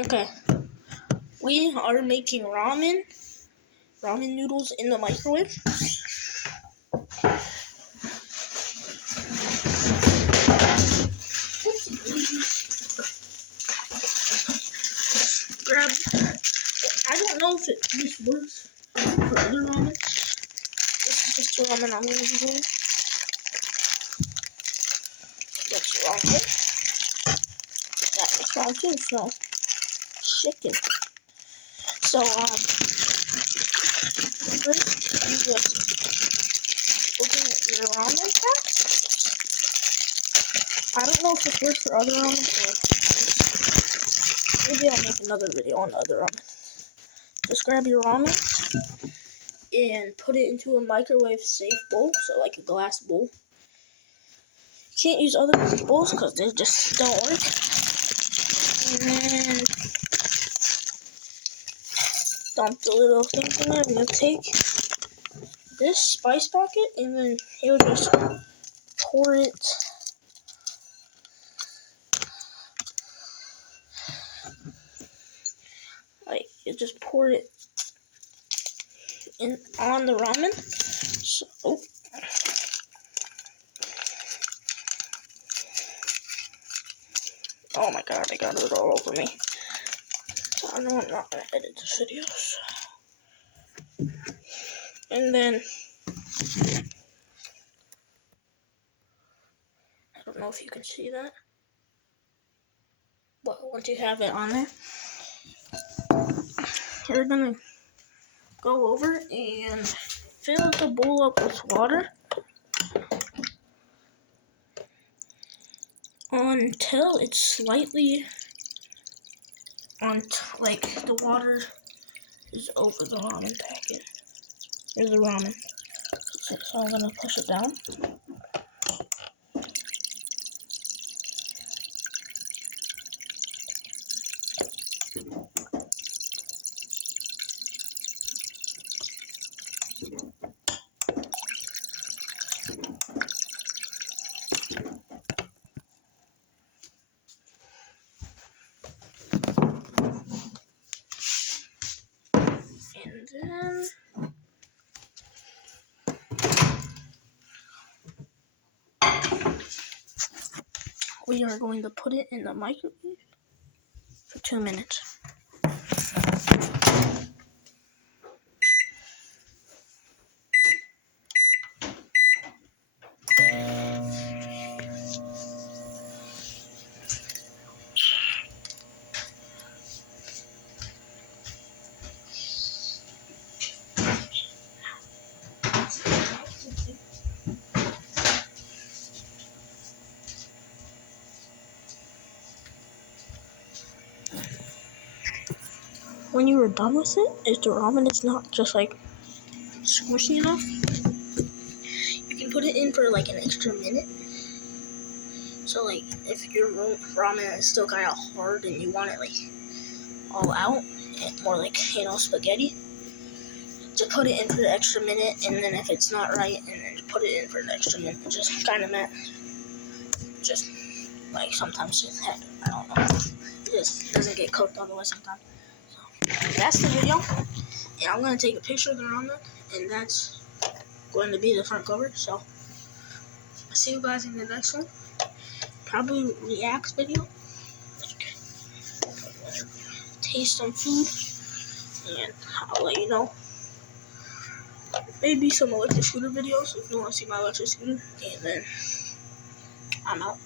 Okay, we are making ramen noodles in the microwave. Grab, I don't know if this works for other ramen. This is just the ramen I'm going to be doing. That's wrong way. That is wrong too, so chicken. So, first you just open your ramen pack. I don't know if this works for other ramen, so maybe I'll make another video on other ramen. Just grab your ramen and put it into a microwave safe bowl, so like a glass bowl. You can't use other bowls because they just don't work. And then dump the little things in there, and you'll take this spice packet and then you'll just pour it in on the ramen. So, oh my god, I got it all over me. So I know I'm not gonna edit this video. And then I don't know if you can see that, but once you have it on there, you're gonna go over and fill the bowl up with water until it's slightly like the water is over the ramen packet or the ramen. So I'm gonna push it down. And then we are going to put it in the microwave for 2 minutes. When you are done with it, if the ramen is not just like squishy enough, you can put it in for like an extra minute. So like if your ramen is still kind of hard and you want it like all out, more like, spaghetti, to put it in for the extra minute, and then if it's not right, and then put it in for the extra minute, just kind of just like sometimes it happens. I don't know. It just doesn't get cooked all the way sometimes. So that's the video, and I'm gonna take a picture of the ramen, and that's going to be the front cover. So I'll see you guys in the next one. Probably reacts video. Taste some food, and I'll let you know. Maybe some electric scooter videos if you want to see my electric scooter, and then I'm out.